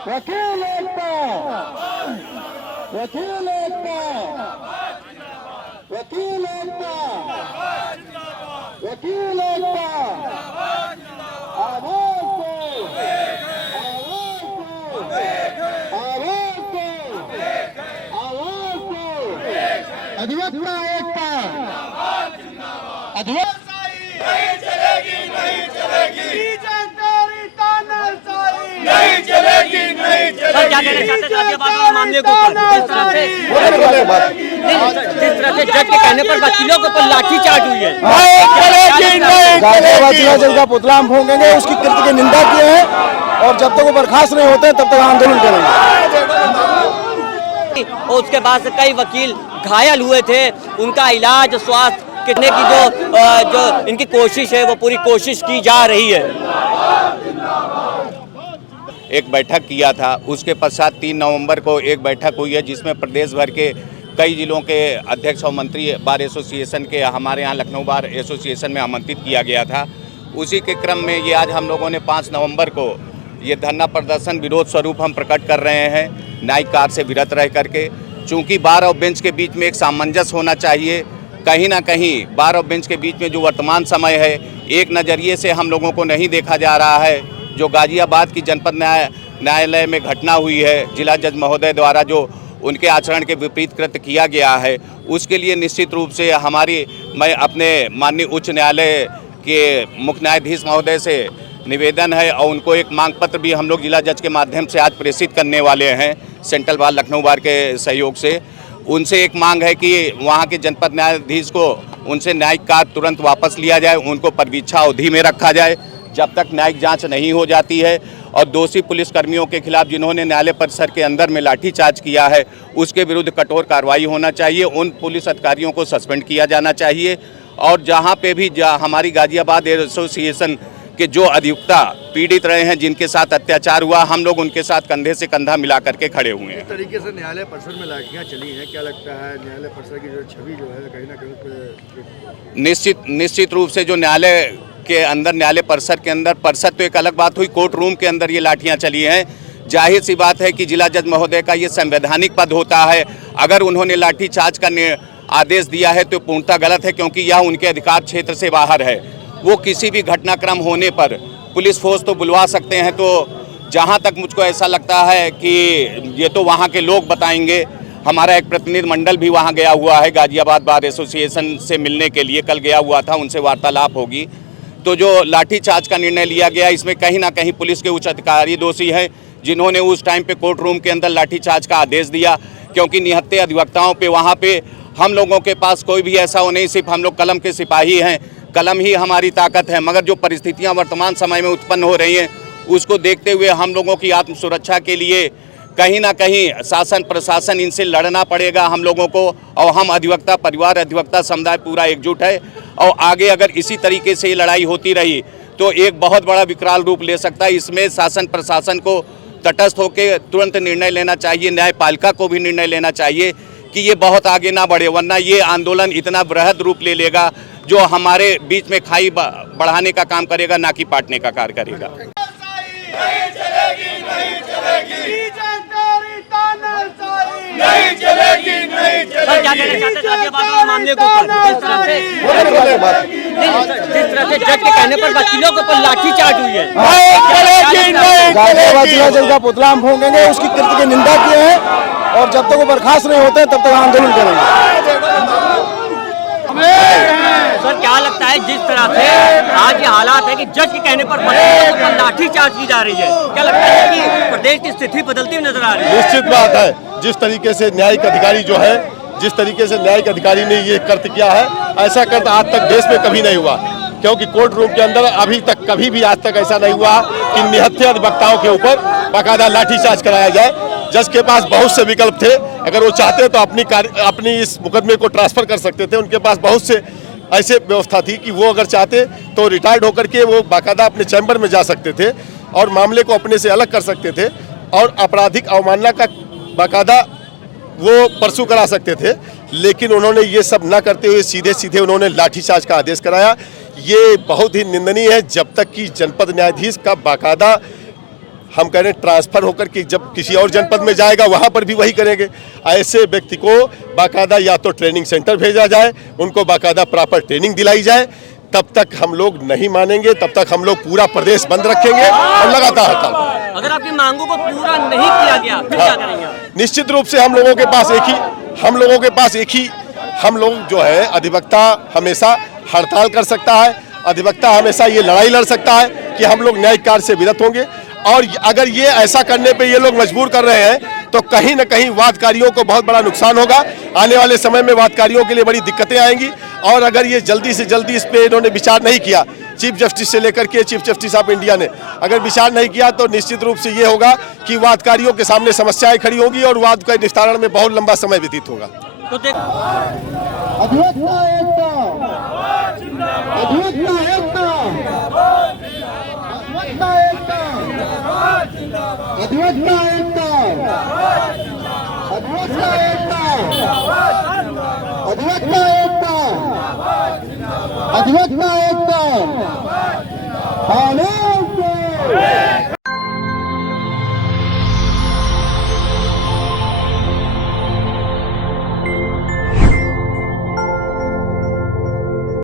वकील एकता, वकील एकता, वकील एकता, वकील एकता, आवाज दो, आवाज दो, आवाज दो, अधिवक्ता एकता, अधिवक्ता नहीं चलेगी, नहीं चलेगी, नहीं चलेगी, नहीं चलेगी। सर क्या कहना चाहते हैं गाजियाबाद और मामले के ऊपर जिस तरह से जज के कहने पर वकीलों के ऊपर लाठीचार्ज हुई है? गाजियाबाद जिला जज का पुतला हम फूंकेंगे, उसकी कृत्य की निंदा किए हैं और जब तक वो बर्खास्त नहीं होते तब तक आंदोलन करेंगे। और उसके बाद से कई वकील घायल हुए थे, उनका इलाज स्वास्थ्य करने की जो इनकी कोशिश है वो पूरी कोशिश की जा रही है। एक बैठक किया था, उसके पश्चात 3 नवंबर को एक बैठक हुई है जिसमें प्रदेश भर के कई जिलों के अध्यक्ष और मंत्री बार एसोसिएशन के हमारे यहाँ लखनऊ बार एसोसिएशन में आमंत्रित किया गया था। उसी के क्रम में ये आज हम लोगों ने 5 नवंबर को ये धरना प्रदर्शन विरोध स्वरूप हम प्रकट कर रहे हैं न्यायिक कार्य से विरत रह करके। चूँकि बार और बेंच के बीच में एक सामंजस्य होना चाहिए, कहीं ना कहीं बार और बेंच के बीच में जो वर्तमान समय है एक नज़रिए से हम लोगों को नहीं देखा जा रहा है। जो गाजियाबाद की जनपद न्यायालय में घटना हुई है, जिला जज महोदय द्वारा जो उनके आचरण के विपरीत कृत्य किया गया है, उसके लिए निश्चित रूप से मैं अपने माननीय उच्च न्यायालय के मुख्य न्यायाधीश महोदय से निवेदन है और उनको एक मांग पत्र भी हम लोग जिला जज के माध्यम से आज प्रेषित करने वाले हैं सेंट्रल बार लखनऊ बार के सहयोग से। उनसे एक मांग है कि वहाँ के जनपद न्यायाधीश को उनसे न्यायिक कार्य तुरंत वापस लिया जाए, उनको परवीक्षा अवधि में रखा जाए जब तक न्यायिक जांच नहीं हो जाती है, और दोषी पुलिसकर्मियों के खिलाफ जिन्होंने न्यायालय परिसर के अंदर में लाठीचार्ज किया है उसके विरुद्ध कठोर कार्रवाई होना चाहिए। उन पुलिस अधिकारियों को सस्पेंड किया जाना चाहिए और जहां पे भी हमारी गाजियाबाद एसोसिएशन के जो अधिवक्ता पीड़ित रहे हैं, जिनके साथ अत्याचार हुआ, हम लोग उनके साथ कंधे से कंधा मिला करके खड़े हुए हैं। इस तरीके से न्यायालय परिसर में लाठियां चली हैं, क्या लगता है न्यायालय परिसर की जो छवि जो है कहीं ना कहीं निश्चित रूप से जो न्यायालय के अंदर, न्यायालय परिसर के अंदर, परिसर तो एक अलग बात हुई, कोर्ट रूम के अंदर ये लाठियां चली हैं। जाहिर सी बात है कि जिला जज महोदय का ये संवैधानिक पद होता है, अगर उन्होंने लाठीचार्ज का आदेश दिया है तो पूर्णतः गलत है, क्योंकि यह उनके अधिकार क्षेत्र से बाहर है। वो किसी भी घटनाक्रम होने पर पुलिस फोर्स तो बुलवा सकते हैं, तो जहाँ तक मुझको ऐसा लगता है कि ये तो वहाँ के लोग बताएंगे। हमारा एक प्रतिनिधि मंडल भी वहाँ गया हुआ है गाजियाबाद बार एसोसिएशन से मिलने के लिए, कल गया हुआ था, उनसे वार्तालाप होगी। तो जो लाठीचार्ज का निर्णय लिया गया, इसमें कहीं ना कहीं पुलिस के उच्च अधिकारी दोषी हैं जिन्होंने उस टाइम पे कोर्ट रूम के अंदर लाठीचार्ज का आदेश दिया, क्योंकि निहत्थे अधिवक्ताओं पे वहाँ पे हम लोगों के पास कोई भी ऐसा हो नहीं, सिर्फ हम लोग कलम के सिपाही हैं, कलम ही हमारी ताकत है। मगर जो परिस्थितियाँ वर्तमान समय में उत्पन्न हो रही हैं उसको देखते हुए हम लोगों की आत्म सुरक्षा के लिए कहीं ना कहीं शासन प्रशासन इनसे लड़ना पड़ेगा हम लोगों को, और हम अधिवक्ता परिवार, अधिवक्ता समुदाय पूरा एकजुट है। और आगे अगर इसी तरीके से ये लड़ाई होती रही तो एक बहुत बड़ा विकराल रूप ले सकता है। इसमें शासन प्रशासन को तटस्थ होकर तुरंत निर्णय लेना चाहिए, न्यायपालिका को भी निर्णय लेना चाहिए कि ये बहुत आगे ना बढ़े, वरना ये आंदोलन इतना बृहद रूप ले लेगा जो हमारे बीच में खाई बढ़ाने का काम करेगा, ना कि पाटने का कार्य करेगा। नहीं चलेगी, नहीं चलेगी, नहीं चलेगी, नहीं चलेगी। सर क्या कहना चाहते हैं गाजियाबाद और मामले के ऊपर जिस तरह से जज के कहने पर वकीलों के ऊपर लाठीचार्ज हुई है? गाजियाबाद जिला जज का पुतला हम फूंकेंगे, उसकी कृत्य की निंदा किए हैं और जब तक वो बर्खास्त नहीं होते तब तक आंदोलन करेंगे। सर क्या लगता है जिस तरह से आज ये हालात है कि जज के कहने पर वकीलों के ऊपर लाठीचार्ज की जा रही है, क्या लगता है कि प्रदेश की स्थिति बदलती हुई नजर आ रही है? निश्चित बात है, जिस तरीके से न्यायिक अधिकारी जो है, जिस तरीके से न्यायिक अधिकारी ने ये कृत्य किया है, ऐसा कृत्य आज तक देश में कभी नहीं हुआ। क्योंकि कोर्ट रूम के अंदर अभी तक कभी भी आज तक ऐसा नहीं हुआ कि निहत्थे अधिवक्ताओं के ऊपर बाकायदा लाठीचार्ज कराया जाए। जज के पास बहुत से विकल्प थे, अगर वो चाहते तो अपनी इस मुकदमे को ट्रांसफर कर सकते थे। उनके पास बहुत से ऐसे व्यवस्था थी कि वो अगर चाहते तो रिटायर्ड होकर के वो बाकायदा अपने चैम्बर में जा सकते थे और मामले को अपने से अलग कर सकते थे और आपराधिक अवमानना का बाकायदा वो परसू करा सकते थे। लेकिन उन्होंने ये सब न करते हुए सीधे सीधे उन्होंने लाठीचार्ज का आदेश कराया। ये बहुत ही निंदनीय है। जब तक कि जनपद न्यायाधीश का बाकायदा हम कह रहे हैं ट्रांसफर होकर के जब किसी और जनपद में जाएगा वहाँ पर भी वही करेंगे। ऐसे व्यक्ति को बाकायदा या तो ट्रेनिंग सेंटर भेजा जाए, उनको बाकायदा प्रॉपर ट्रेनिंग दिलाई जाए, तब तक हम लोग नहीं मानेंगे, तब तक हम लोग पूरा प्रदेश बंद रखेंगे और लगातार हड़ताल। अगर आपकी मांगों को पूरा नहीं किया गया फिर क्या करेंगे? निश्चित रूप से हम लोगों के पास एक ही हम लोग जो है अधिवक्ता हमेशा हड़ताल कर सकता है, अधिवक्ता हमेशा ये लड़ाई लड़ सकता है कि हम लोग न्यायिक कार्य से विरत होंगे। और अगर ये ऐसा करने पे ये लोग मजबूर कर रहे हैं तो कहीं न कहीं वादकारियों को बहुत बड़ा नुकसान होगा। आने वाले समय में वादकारियों के लिए बड़ी दिक्कतें आएंगी। और अगर ये जल्दी से जल्दी इस पे इन्होंने विचार नहीं किया, चीफ जस्टिस से लेकर के चीफ जस्टिस ऑफ इंडिया ने अगर विचार नहीं किया, तो निश्चित रूप से ये होगा कि वादकारियों के सामने समस्याएं खड़ी होगी और वाद के निस्तारण में बहुत लंबा समय व्यतीत होगा। तो अधिवक्ता